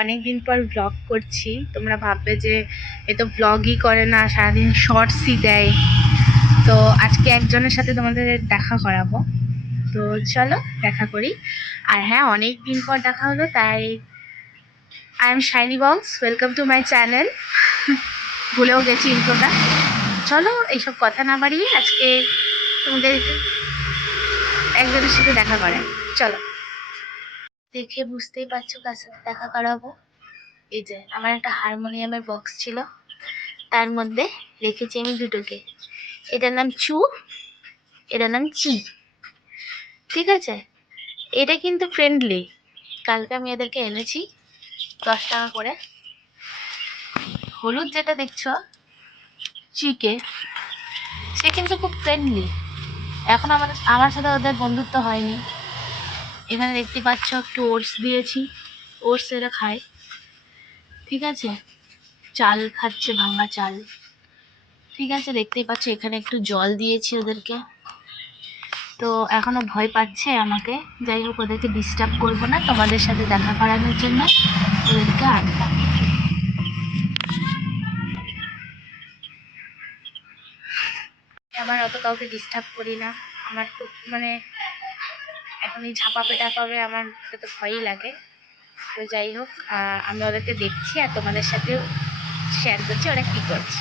অনেকদিন পর ব্লগ করছি। তোমরা ভাববে যে এ তো ব্লগই করে না, সারাদিন শর্টসই দেয়। তো আজকে একজনের সাথে তোমাদের দেখা করাবো, তো চলো দেখা করি। আর হ্যাঁ, অনেক দিন পর দেখা হলো, তাই I am shiny box, welcome to my channel. ভুলেও গেছি ইন্ট্রোটা। চলো এইসব কথা না বাড়িয়ে আজকে তোমাদের একজনের সাথে দেখা করাই, চলো। দেখে বুঝতেই পারছো কার সাথে দেখা করাবো। এই যে আমার একটা হারমোনিয়ামের বক্স ছিল, তার মধ্যে রেখেছি আমি দুটোকে। এটার নাম চু, এটার নাম চি। ঠিক আছে, এটা কিন্তু ফ্রেন্ডলি। কালকে আমি এদেরকে এনেছি 10 টাকা করে। হলুদ যেটা দেখছো চিকে, সে কিন্তু খুব ফ্রেন্ডলি। এখন আমার সাথে ওদের বন্ধুত্ব হয়নি। এখানে দেখতে পাচ্ছ একটু ওটস দিয়েছি, ওটস এরা খায়। ঠিক আছে, চাল খাচ্ছে, ভাঙা চাল। ঠিক আছে, দেখতেই পাচ্ছ এখানে একটু জল দিয়েছি ওদেরকে। তো এখনো ভয় পাচ্ছে আমাকে। যাই হোক, ওদেরকে ডিস্টার্ব করবো না, তোমাদের সাথে দেখা করানোর জন্য ওদেরকে আনলাম। আমার অত কাউকে ডিস্টার্ব করি না। আমার তো মানে এখন এই ঝাপা পেটা পাবে, আমার তো ভয়ই লাগে। তো যাই হোক, আমি ওদেরকে দেখছি আর তোমাদের সাথেও শেয়ার করছি ওরা কি করছে।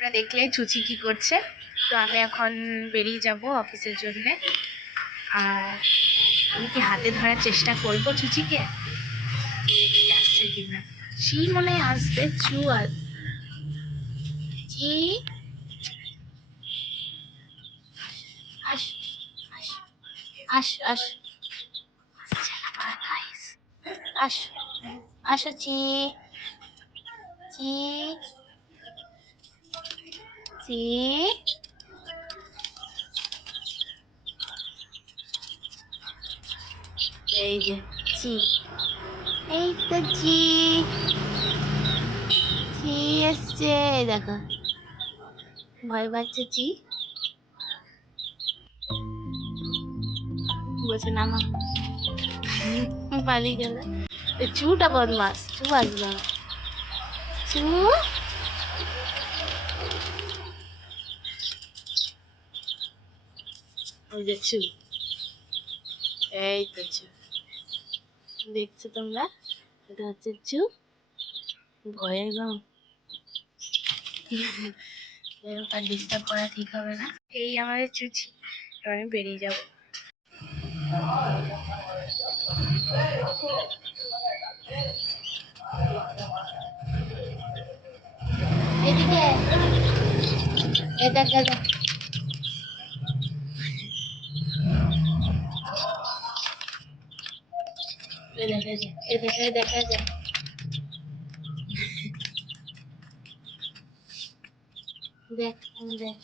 আপনারা দেখলেই চুচি কি করছে। তো আমি এখন বেরিয়ে যাব অফিসের জন্যে। আর আমি কি হাতে ধরার চেষ্টা করবো চুচিকে, আসছে কিনা। চি মনে হয় আসবে, চু আর চি। আস আস আস আস, আস আসো চি, চি চি। এই যে চি, এই তো চি, চি এসছে। দেখো ভয় পাচ্ছে চি, বলছে নামা, পালিয়ে গেল। চুটা বদমাস, চু আসবে না। চু, ওই যে চু, এই তো চু, দেখছো তোমরা, এটা হচ্ছে চু, ভয়ের গাও। আর ডিস্টার্ব করা ঠিক হবে না। এই আমাদের চুচি, এবার আমি বেরিয়ে যাবো। এদিকে, এটা এ দেখা যায়, এ দেখা দেখা যায়। দেখ দেখ